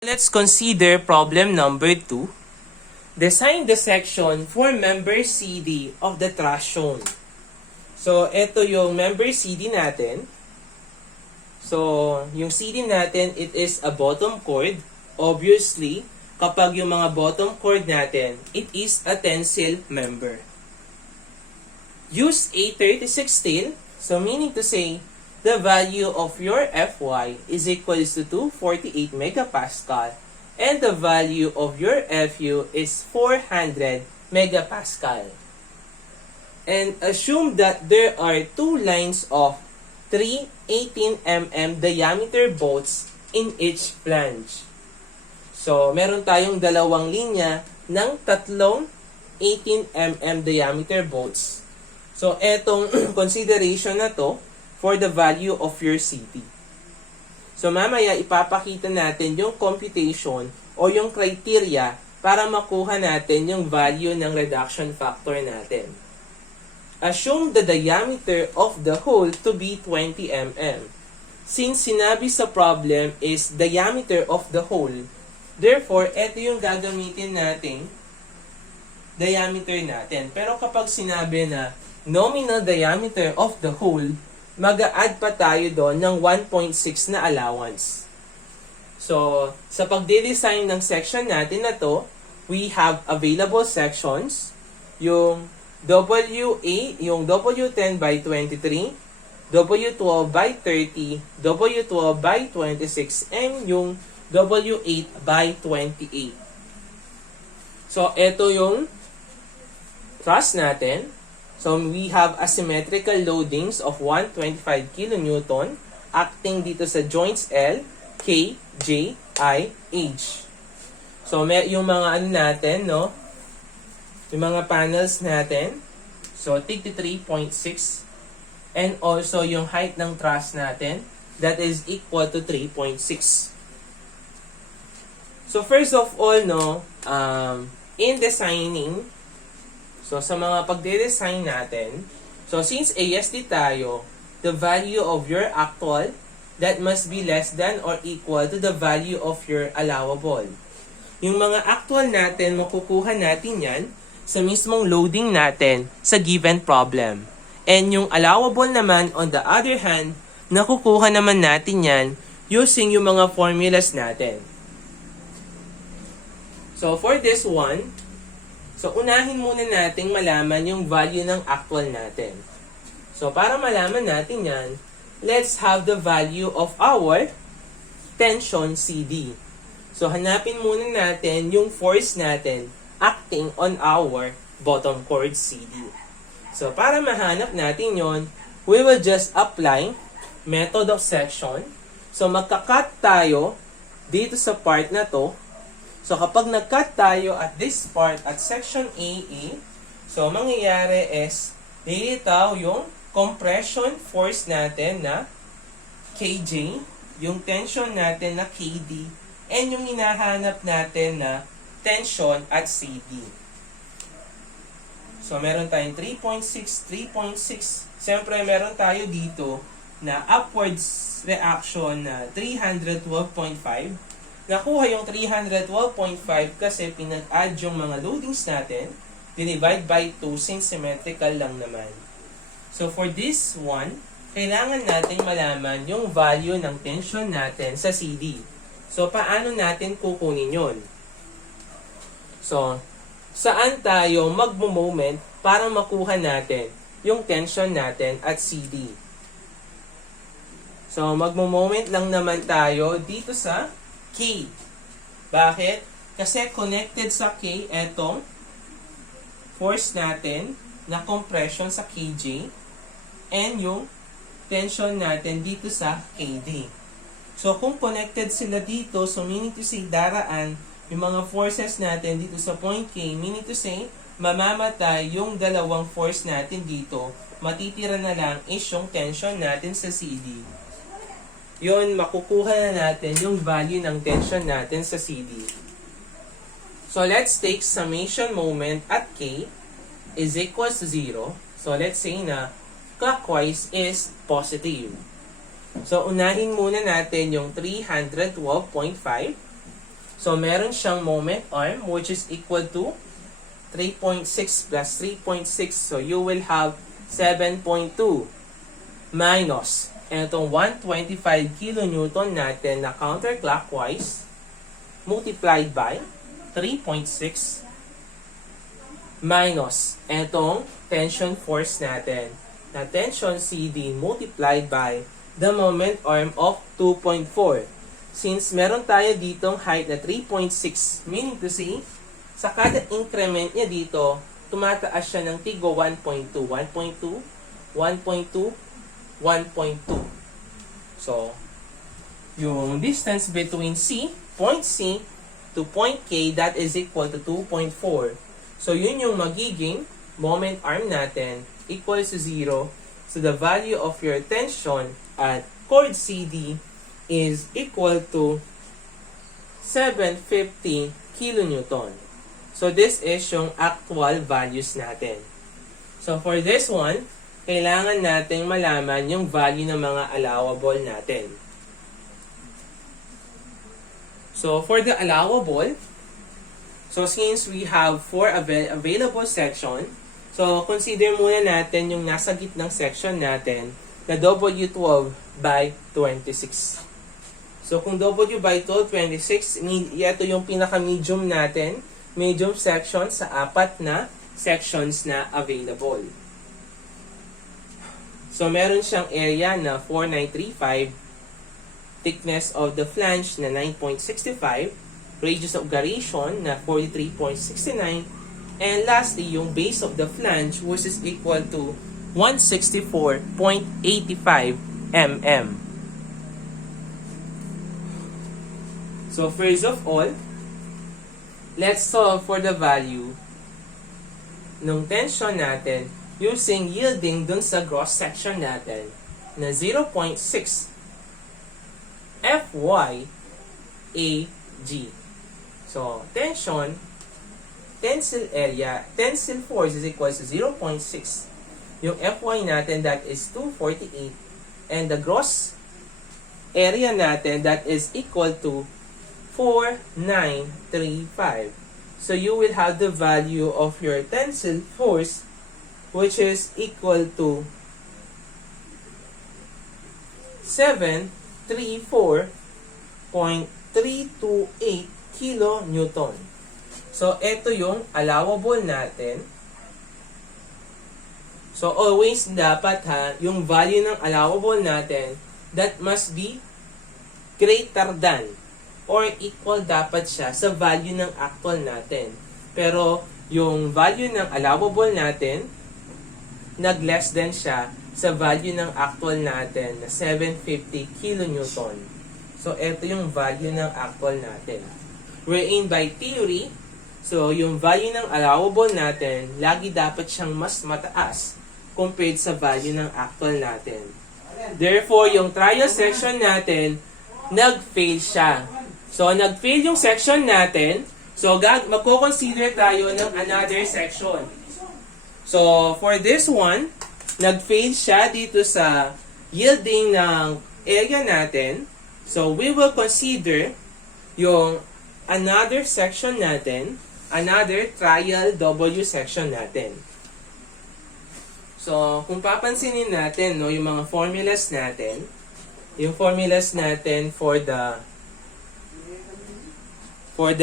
Let's consider problem number 2. Design the section for member CD of the truss shown. So, ito yung member CD natin. So, yung CD natin, it is a bottom chord. Obviously, kapag yung mga bottom chord natin, it is a tensile member. Use a 36 steel. So, meaning to say, the value of your Fy is equals to 248 megapascal and the value of your Fu is 400 megapascal. And assume that there are two lines of 3 18 mm diameter bolts in each flange. So, meron tayong dalawang linya ng tatlong 18 mm diameter bolts. So, etong consideration na to for the value of your CD. So mamaya ipapakita natin yung computation o yung criteria para makuha natin yung value ng reduction factor natin. Assume the diameter of the hole to be 20 mm. Since sinabi sa problem is diameter of the hole, therefore, ito yung gagamitin nating diameter natin. Pero kapag sinabi na nominal diameter of the hole, mag-a-add pa tayo doon ng 1.6 na allowance. So, sa pagde-design ng section natin na to, we have available sections, yung WA, yung W10 by 23, W12 by 30, W12 by 26, and yung W8 by 28. So, ito yung truss natin. So, we have asymmetrical loadings of 125 kN acting dito sa joints L, K, J, I, H. So, yung mga ano natin, no? Yung mga panels natin. So, 3.6. And also, yung height ng truss natin, that is equal to 3.6. So, first of all, no, in designing, so, sa mga pagde-design natin, so since ASD tayo, the value of your actual, that must be less than or equal to the value of your allowable. Yung mga actual natin, makukuha natin yan sa mismong loading natin sa given problem. And yung allowable naman, on the other hand, nakukuha naman natin yan using yung mga formulas natin. So, for this one, so, unahin muna nating malaman yung value ng actual natin. So, para malaman natin yan, let's have the value of our tension CD. So, hanapin muna natin yung force natin acting on our bottom chord CD. So, para mahanap natin yon, we will just apply method of section. So, magka-cut tayo dito sa part na to. So, kapag nag-cut tayo at this part, at section AA, so, mangyayari is, lilitaw yung compression force natin na KJ, yung tension natin na KD, and yung hinahanap natin na tension at CD. So, meron tayong 3.6, 3.6. Siyempre, meron tayo dito na upwards reaction na 312.5. Nakuha yung 312.5 kasi pinag-add yung mga loadings natin, divide by 2 since symmetrical lang naman. So for this one, kailangan natin malaman yung value ng tension natin sa CD. So paano natin kukunin yun? So, saan tayo magmo-moment para makuha natin yung tension natin at CD? So magmo-moment lang naman tayo dito sa K. Bakit? Kasi connected sa K etong force natin na compression sa KJ and yung tension natin dito sa KD. So, kung connected sila dito, so meaning to say daraan yung mga forces natin dito sa point K, meaning to say mamamatay yung dalawang force natin dito, matitira na lang is yung tension natin sa CD. Yun, makukuha na natin yung value ng tension natin sa CD. So, let's take summation moment at K is equals to 0. So, let's say na clockwise is positive. So, unahin muna natin yung 312.5 So, meron siyang moment arm which is equal to 3.6 plus 3.6. So, you will have 7.2 minus itong 125 kilonewton natin na counterclockwise multiplied by 3.6 minus itong tension force natin na tension CD multiplied by the moment arm of 2.4. Since meron tayo ditong height na 3.6, meaning to say, sa kada increment niya dito, tumataas siya ng tigo 1.2, 1.2, 1.2, 1.2. So, yung distance between point C to point K, that is equal to 2.4. So, yun yung magiging moment arm natin equals to 0. So, the value of your tension at chord CD is equal to 750 kilonewton. So, this is yung actual values natin. So, for this one, kailangan nating malaman yung value ng mga allowable natin. So, for the allowable, so since we have 4 available section, so consider muna natin yung nasa gitnang section natin na W12 by 26. So, kung W by 12, 26, ito yung pinaka-medium natin, medium section sa 4 na sections na available. So, meron siyang area na 4935, thickness of the flange na 9.65, radius of gyration na 43.69, and lastly, yung base of the flange which is equal to 164.85 mm. So, first of all, let's solve for the value ng tension natin using yielding dun sa cross section natin na 0.6 FY AG. So, tension, tensile area, tensile force is equal to 0.6. Yung FY natin, that is 248. And the gross area natin, that is equal to 4935. So, you will have the value of your tensile force which is equal to 734.328 kilonewton. So, ito yung allowable natin. So, always dapat yung value ng allowable natin, that must be greater than or equal dapat siya sa value ng actual natin. Pero, yung value ng allowable natin, nag-less than siya sa value ng actual natin na 750 kilonewton. So, ito yung value ng actual natin. Wherein by theory, so yung value ng allowable natin, lagi dapat siyang mas mataas compared sa value ng actual natin. Therefore, yung trial section natin, nag-fail siya. So, nag-fail yung section natin, so magko-consider tayo ng another section. So, for this one, nag-fail siya dito sa yielding ng area natin. So, we will consider yung another section natin, another trial W section natin. So, kung papansinin natin, no, yung mga formulas natin, yung formulas natin for the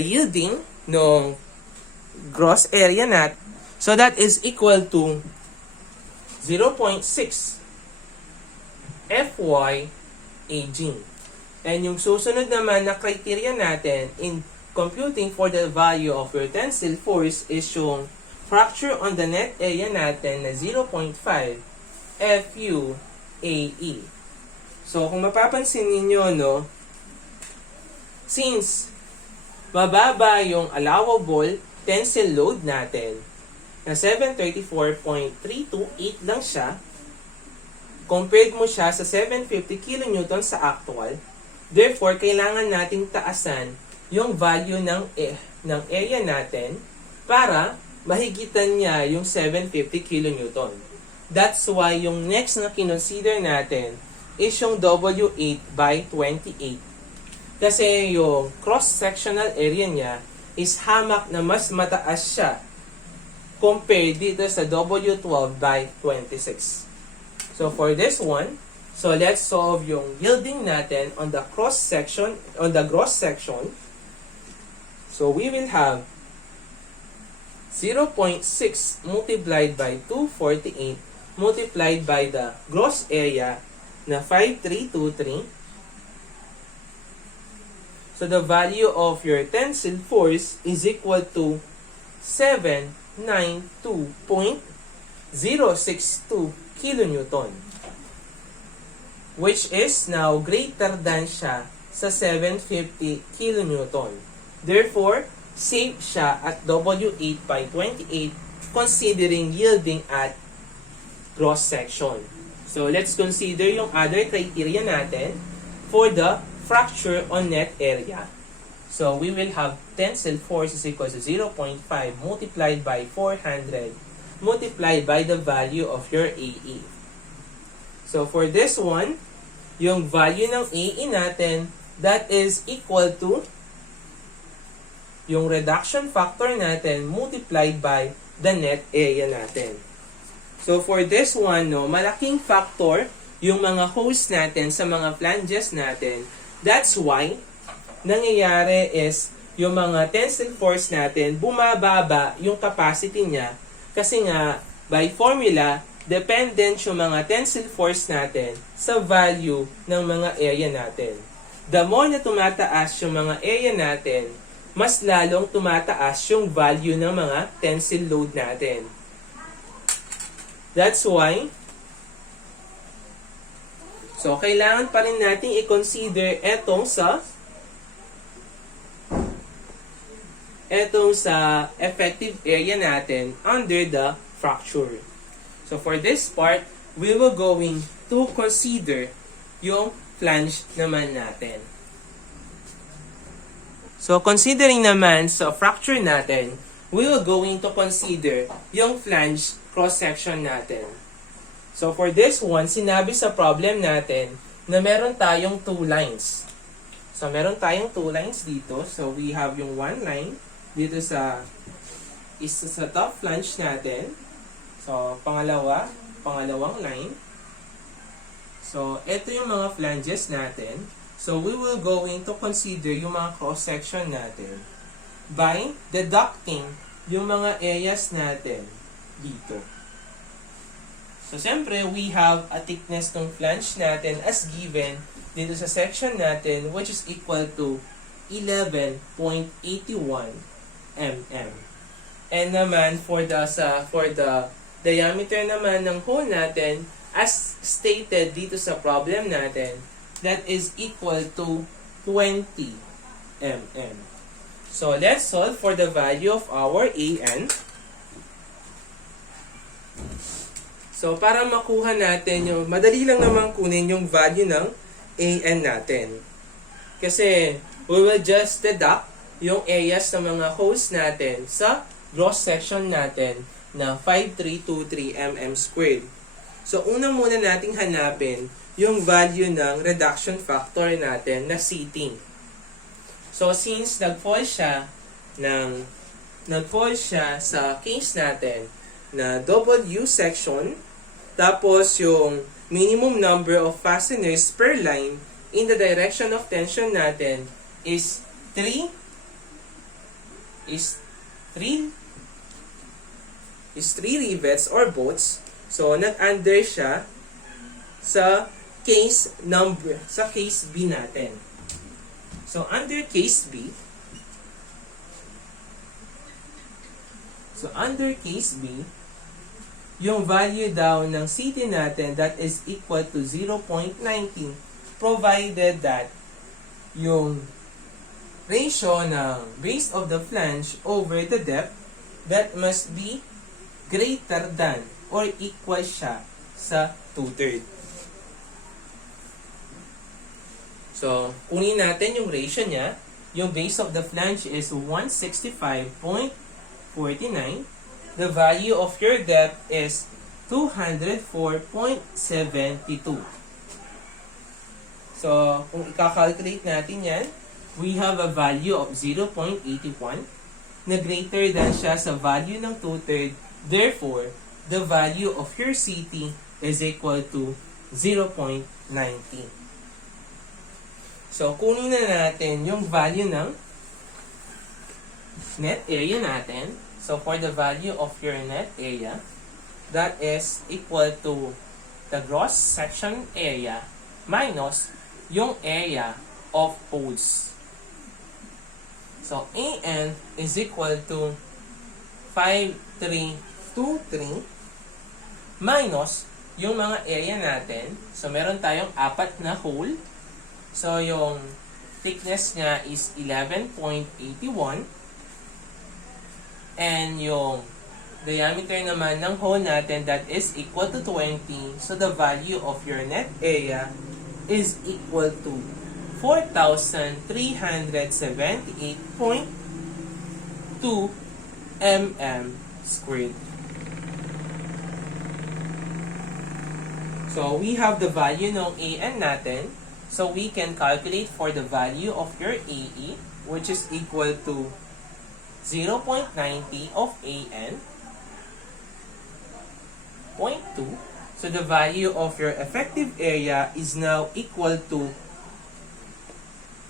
yielding ng gross area natin, so that is equal to 0.6 FY AG. And yung susunod naman na criteria natin in computing for the value of your tensile force is yung fracture on the net area natin na 0.5 FU-AE. So, kung mapapansin ninyo, no, since mababa yung allowable tensile load natin, na 734.328 lang siya, compared mo siya sa 750 kN sa actual, therefore, kailangan nating taasan yung value ng area natin para mahigitan niya yung 750 kN. That's why yung next na kinonsider natin is yung W8 by 28. Kasi yung cross-sectional area niya is hamak na mas mataas siya compared dito sa W12 by 26. So for this one, so let's solve yung yielding natin on the cross-section, on the gross section. So we will have 0.6 multiplied by 248 multiplied by the gross area na 5323. So the value of your tensile force is equal to 792.062 kilonewton, which is now greater than siya sa 750 kilonewton. Therefore, safe siya at W8 by 28 considering yielding at cross section. So let's consider yung other criteria natin for the fracture on net area. So we will have tensile force is equal to 0.5 multiplied by 400 multiplied by the value of your AE. So for this one, yung value ng AE natin, that is equal to yung reduction factor natin multiplied by the net area natin. So for this one, no, malaking factor yung mga holes natin sa mga flanges natin. That's why nangyayari is yung mga tensile force natin bumababa yung capacity niya kasi nga by formula dependent yung mga tensile force natin sa value ng mga area natin. The more na tumataas yung mga area natin, mas lalong tumataas yung value ng mga tensile load natin. That's why, so kailangan pa rin natin i-consider etong sa effective area natin under the fracture. So for this part, we will going to consider yung flange naman natin. So considering naman sa fracture natin, we will going to consider yung flange cross-section natin. So for this one, sinabi sa problem natin na meron tayong two lines. So meron tayong two lines dito. So we have yung one line dito sa top flange natin. So pangalawang line. So ito yung mga flanges natin. So we will going to consider yung mga cross-section natin by deducting yung mga areas natin dito. So, siyempre, we have a thickness ng flange natin as given dito sa section natin which is equal to 11.81 mm. And naman, for the diameter naman ng hole natin, as stated dito sa problem natin, that is equal to 20 mm. So, let's solve for the value of our AN. So, para makuha natin yung, madali lang naman kunin yung value ng AN natin. Kasi, we will just deduct yung areas ng mga holes natin sa gross section natin na 5323 mm squared. So, una muna nating hanapin yung value ng reduction factor natin na seating. So, since nag-fall siya sa case natin na W section, tapos yung minimum number of fasteners per line in the direction of tension natin is 3 rivets or bolts. So nag-under siya sa case B natin. So under case B, yung value daw ng CT natin, that is equal to 0.19 provided that yung ratio ng base of the flange over the depth, that must be greater than or equal siya sa 2/3. So, kunin natin yung ratio niya. Yung base of the flange is 165.49. The value of your depth is 204.72. So, kung i-calculate natin yan, we have a value of 0.81 na greater than siya sa value ng 2/3. Therefore, the value of your CT is equal to 0.90. So, kunin na natin yung value ng net area natin. So, for the value of your net area, that is equal to the gross section area minus yung area of poles. So, AN is equal to 5323 minus yung mga area natin. So, meron tayong 4 na hole. So, yung thickness niya is 11.81 and yung diameter naman ng hole natin, that is equal to 20. So, the value of your net area is equal to 4,378.2 mm squared. So, we have the value ng AN natin. So, we can calculate for the value of your AE, which is equal to 0.90 of AN, 0.2. So, the value of your effective area is now equal to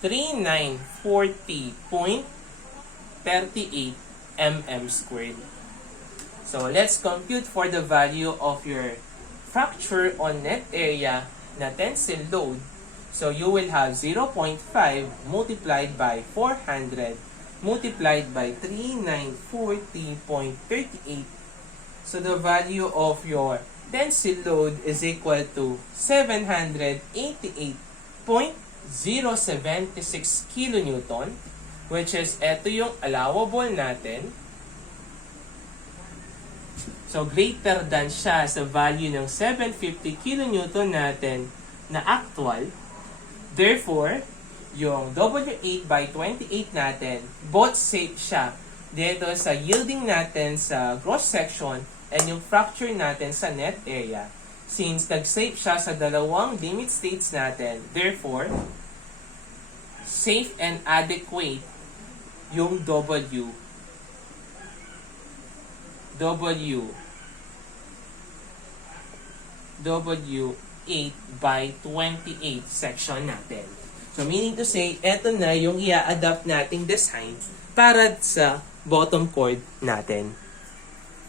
3940.38 mm squared. So, let's compute for the value of your fracture on net area na tensile load. So, you will have 0.5 multiplied by 400 multiplied by 3940.38. So, the value of your tensile load is equal to 788.076 kilonewton, which is eto yung allowable natin. So, greater than siya sa value ng 750 kilonewton natin na actual. Therefore, yung W8 by 28 natin, both safe siya dito sa yielding natin sa gross section and yung fracture natin sa net area. Since nag-safe siya sa dalawang limit states natin, therefore, safe and adequate yung W8 by 28 section natin. So, meaning to say, eto na yung i-adapt nating design para sa bottom chord natin.